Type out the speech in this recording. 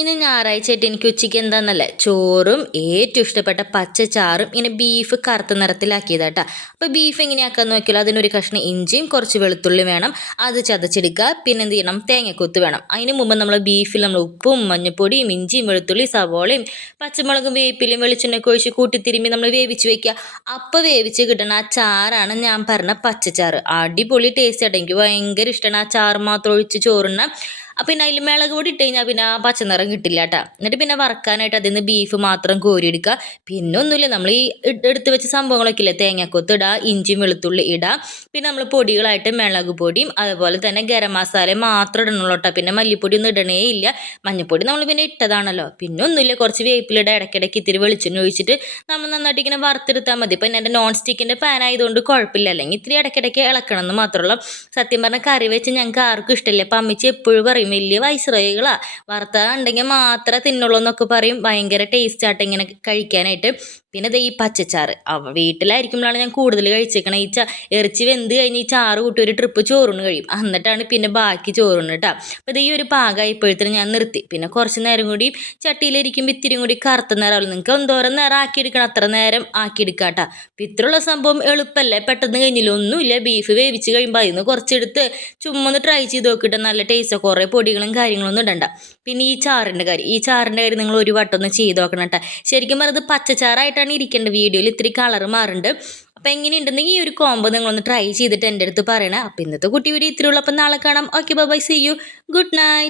ഇന്ന് ഞായറാഴ്ചയായിട്ട് എനിക്ക് ഉച്ചയ്ക്ക് എന്താണെന്നല്ലേ ചോറും ഏറ്റവും ഇഷ്ടപ്പെട്ട പച്ചച്ചാറും ഇങ്ങനെ ബീഫ് കറുത്ത നിറത്തിലാക്കിയതാട്ടാ. അപ്പോൾ ബീഫ് എങ്ങനെയാക്കാന്ന് നോക്കിയാലോ, അതിനൊരു കഷ്ണം ഇഞ്ചിയും കുറച്ച് വെളുത്തുള്ളി വേണം, അത് ചതച്ചെടുക്കുക. പിന്നെ എന്ത് ചെയ്യണം, തേങ്ങക്കൊത്ത് വേണം. അതിന് മുമ്പ് നമ്മൾ ബീഫിൽ നമ്മൾ ഉപ്പും മഞ്ഞപ്പൊടിയും ഇഞ്ചിയും വെളുത്തുള്ളി സവോളയും പച്ചമുളകും വേപ്പിലയും വെളിച്ചെണ്ണയൊക്കെ ഒഴിച്ച് കൂട്ടിത്തിരുമ്പി നമ്മൾ വേവിച്ച് വെക്കുക. അപ്പോൾ വേവിച്ച് കിട്ടണ ആ ചാറാണ് ഞാൻ പറഞ്ഞ പച്ചച്ചാറ്. അടിപൊളി ടേസ്റ്റ് ആട്ടോ, എനിക്ക് ഭയങ്കര ഇഷ്ടമാണ് ആ ചാറ് മാത്രം ഒഴിച്ച് ചോറുണ്ണ. പിന്നെ അതിൽ മുളക് പൊടി ഇട്ട് കഴിഞ്ഞാൽ പിന്നെ ആ പച്ചനിറം കിട്ടില്ല കേട്ടോ. എന്നിട്ട് പിന്നെ വറക്കാനായിട്ട് അതിൽ നിന്ന് ബീഫ് മാത്രം കോരിയെടുക്കുക. പിന്നെ ഒന്നുമില്ല, നമ്മൾ ഈ എടുത്ത് വെച്ച സംഭവങ്ങളൊക്കെ ഇല്ലേ, തേങ്ങാക്കൊത്ത് ഇടുക, ഇഞ്ചിയും വെളുത്തുള്ളി ഇടുക. പിന്നെ നമ്മൾ പൊടികളായിട്ട് മുളക് പൊടിയും അതുപോലെ തന്നെ ഗരം മസാലയും മാത്രം ഇടണുള്ളൂ കേട്ടോ. പിന്നെ മല്ലിപ്പൊടി ഒന്നും ഇടണേ ഇല്ല. മഞ്ഞൾപ്പൊടി നമ്മൾ പിന്നെ ഇട്ടതാണല്ലോ. പിന്നെ ഒന്നുമില്ല, കുറച്ച് വേപ്പിലിടുക, ഇടയ്ക്കിടയ്ക്ക് ഇത്തിരി വെളിച്ചെണ്ണ ഒഴിച്ചിട്ട് നമ്മൾ നന്നായിട്ട് ഇങ്ങനെ വറുത്തെടുത്താൽ മതി. ഇപ്പം എൻ്റെ നോൺ സ്റ്റിക്കിൻ്റെ പാൻ ആയതുകൊണ്ട് കുഴപ്പമില്ല, അല്ലെങ്കിൽ ഇത്തിരി ഇടയ്ക്കിടയ്ക്ക് ഇളക്കണം എന്ന് മാത്രമുള്ളൂ. സത്യം പറഞ്ഞാൽ കറി വെച്ച് ഞങ്ങൾക്ക് ആർക്കും ഇഷ്ടമില്ല. അപ്പം അമ്മച്ചി എപ്പോഴും പറയും വലിയ വയസ്സുകളാ വറുത്ത ഉണ്ടെങ്കിൽ മാത്രമേ തിന്നുള്ളൂ എന്നൊക്കെ പറയും. ഭയങ്കര ടേസ്റ്റ് ആയിട്ട് ഇങ്ങനെ കഴിക്കാനായിട്ട്. പിന്നെ ഈ പച്ചച്ചാറ് വീട്ടിലായിരിക്കുമ്പോഴാണ് ഞാൻ കൂടുതൽ കഴിച്ചേക്കണം. ഇറച്ചി വെന്ത് കഴിഞ്ഞ് ഈ ചാറ് കൂട്ടി ഒരു ട്രിപ്പ് ചോറുണ്ട് കഴിയും, എന്നിട്ടാണ് പിന്നെ ബാക്കി ചോറുണ്ട് കേട്ടോ. അപ്പോൾ ഈ ഒരു പാകമായപ്പോഴത്തേനും ഞാൻ നിർത്തി. പിന്നെ കുറച്ച് നേരം കൂടി ചട്ടിയിലിരിക്കുമ്പോൾ ഇത്തിരി കൂടി കറുത്ത നേരമല്ലോ, നിങ്ങൾക്ക് എന്തോരം നേരം ആക്കിയെടുക്കണം അത്ര നേരം ആക്കിയെടുക്കാം കേട്ടോ. അപ്പോൾ ഇത്രയുള്ള സംഭവം എളുപ്പമല്ലേ, പെട്ടെന്ന് കഴിഞ്ഞില്ല. ഒന്നുമില്ല, ബീഫ് വേവിച്ച് കഴിയുമ്പോൾ അതിന് കുറച്ചെടുത്ത് ചുമ്മാ ഒന്ന് ട്രൈ ചെയ്ത് നോക്കിയിട്ട് നല്ല ടേസ്റ്റ്. കുറേ പൊടികളും കാര്യങ്ങളൊന്നും ഇടണ്ട. പിന്നെ ഈ ചാറിൻ്റെ കാര്യം നിങ്ങൾ ഒരു വട്ടം ഒന്ന് ചെയ്ത് നോക്കണം കേട്ടോ. ശരിക്കും പറഞ്ഞത് പച്ചച്ചാറായിട്ടാണ് ഇരിക്കേണ്ടത്. വീഡിയോയിൽ ഇത്തിരി കളർ മാറുന്നുണ്ട്. അപ്പോൾ എങ്ങനെയുണ്ടെന്നെങ്കിൽ ഈ ഒരു കോംബോ നിങ്ങളൊന്ന് ട്രൈ ചെയ്തിട്ട് എൻ്റെ അടുത്ത് പറയണേ. അപ്പോൾ ഇന്നത്തെ കുട്ടി വീഡിയോ ഇത്രയുള്ളൂ. അപ്പോൾ നാളെ കാണാം. Okay, bye, see you, good night.